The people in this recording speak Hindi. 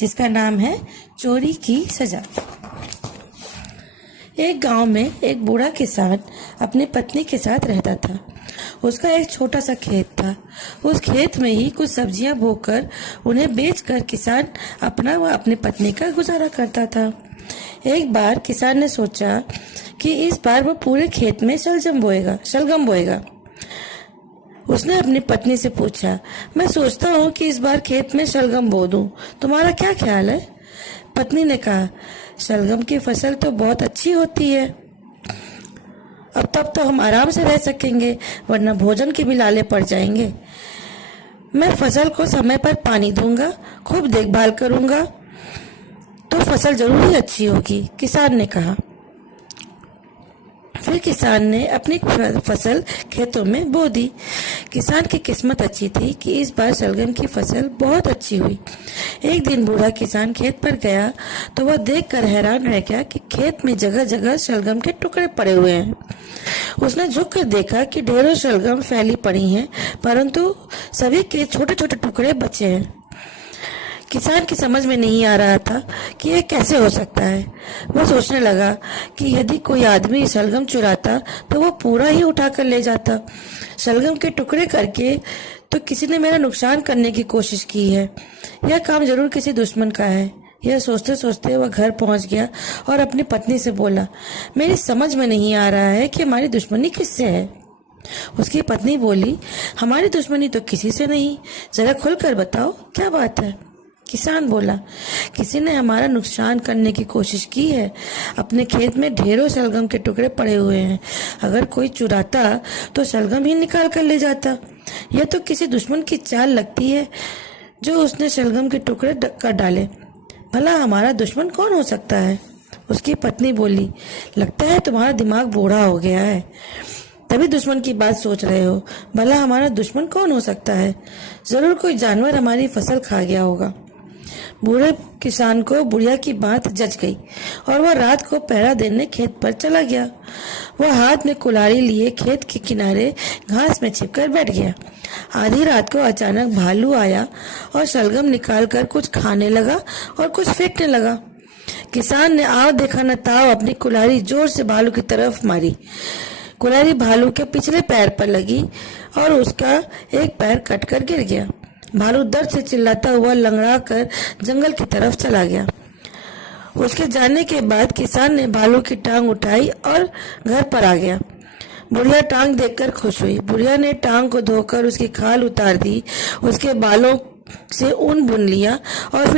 जिसका नाम है चोरी की सजा। एक गांव में एक बूढ़ा किसान अपनी पत्नी के साथ रहता था। उसका एक छोटा सा खेत था। उस खेत में ही कुछ सब्जियां बोकर उन्हें बेचकर किसान अपना व अपनी पत्नी का गुजारा करता था। एक बार किसान ने सोचा कि इस बार वो पूरे खेत में शलगम बोएगा। उसने अपनी पत्नी से पूछा, मैं सोचता हूँ कि इस बार खेत में शलगम बो दूं, तुम्हारा क्या ख्याल है? पत्नी ने कहा, शलगम की फसल तो बहुत अच्छी होती है। अब तब तो हम आराम से रह सकेंगे, वरना भोजन के भी लाले पड़ जाएंगे। मैं फसल को समय पर पानी दूंगा, खूब देखभाल करूंगा, तो फसल जरूर ही अच्छी होगी, किसान ने कहा। फिर किसान ने अपनी फसल खेतों में बो दी। किसान की किस्मत अच्छी थी कि इस बार शलगम की फसल बहुत अच्छी हुई। एक दिन बूढ़ा किसान खेत पर गया तो वह देखकर हैरान रह गया कि खेत में जगह जगह शलगम के टुकड़े पड़े हुए हैं। उसने झुककर देखा कि ढेरों शलगम फैली पड़ी हैं, परंतु सभी के छोटे छोटे टुकड़े बचे हैं। किसान की समझ में नहीं आ रहा था कि यह कैसे हो सकता है। वह सोचने लगा कि यदि कोई आदमी शलगम चुराता तो वह पूरा ही उठा कर ले जाता। शलगम के टुकड़े करके तो किसी ने मेरा नुकसान करने की कोशिश की है। यह काम जरूर किसी दुश्मन का है। यह सोचते सोचते वह घर पहुंच गया और अपनी पत्नी से बोला, मेरी समझ में नहीं आ रहा है कि हमारी दुश्मनी किससे है। उसकी पत्नी बोली, हमारी दुश्मनी तो किसी से नहीं, जरा खुलकर बताओ क्या बात है। किसान बोला, किसी ने हमारा नुकसान करने की कोशिश की है। अपने खेत में ढेरों शलगम के टुकड़े पड़े हुए हैं। अगर कोई चुराता तो शलगम ही निकाल कर ले जाता। यह तो किसी दुश्मन की चाल लगती है जो उसने शलगम के टुकड़े कर डाले। भला हमारा दुश्मन कौन हो सकता है? उसकी पत्नी बोली, लगता है तुम्हारा दिमाग बूढ़ा हो गया है, तभी दुश्मन की बात सोच रहे हो। भला हमारा दुश्मन कौन हो सकता है? जरूर कोई जानवर हमारी फसल खा गया होगा। बूढ़े किसान को बुढ़िया की बात जच गई और वह रात को पहरा देने खेत पर चला गया। वह हाथ में कुल्हाड़ी लिए खेत के किनारे घास में छिपकर बैठ गया। आधी रात को अचानक भालू आया और शलगम निकालकर कुछ खाने लगा और कुछ फेंकने लगा। किसान ने आओ देखा न ताव अपनी कुल्हाड़ी जोर से भालू की तरफ मारी। कुल्हाड़ी भालू के पिछले पैर पर लगी और उसका एक पैर कटकर गिर गया। भालू दर्द से चिल्लाता हुआ लंगड़ा कर जंगल की तरफ चला गया। उसके जाने के बाद किसान ने भालू की टांग उठाई और घर पर आ गया। बुढ़िया टांग देखकर खुश हुई। बुढ़िया ने टांग को धोकर उसकी खाल उतार दी, उसके बालों से ऊन बुन लिया और फिर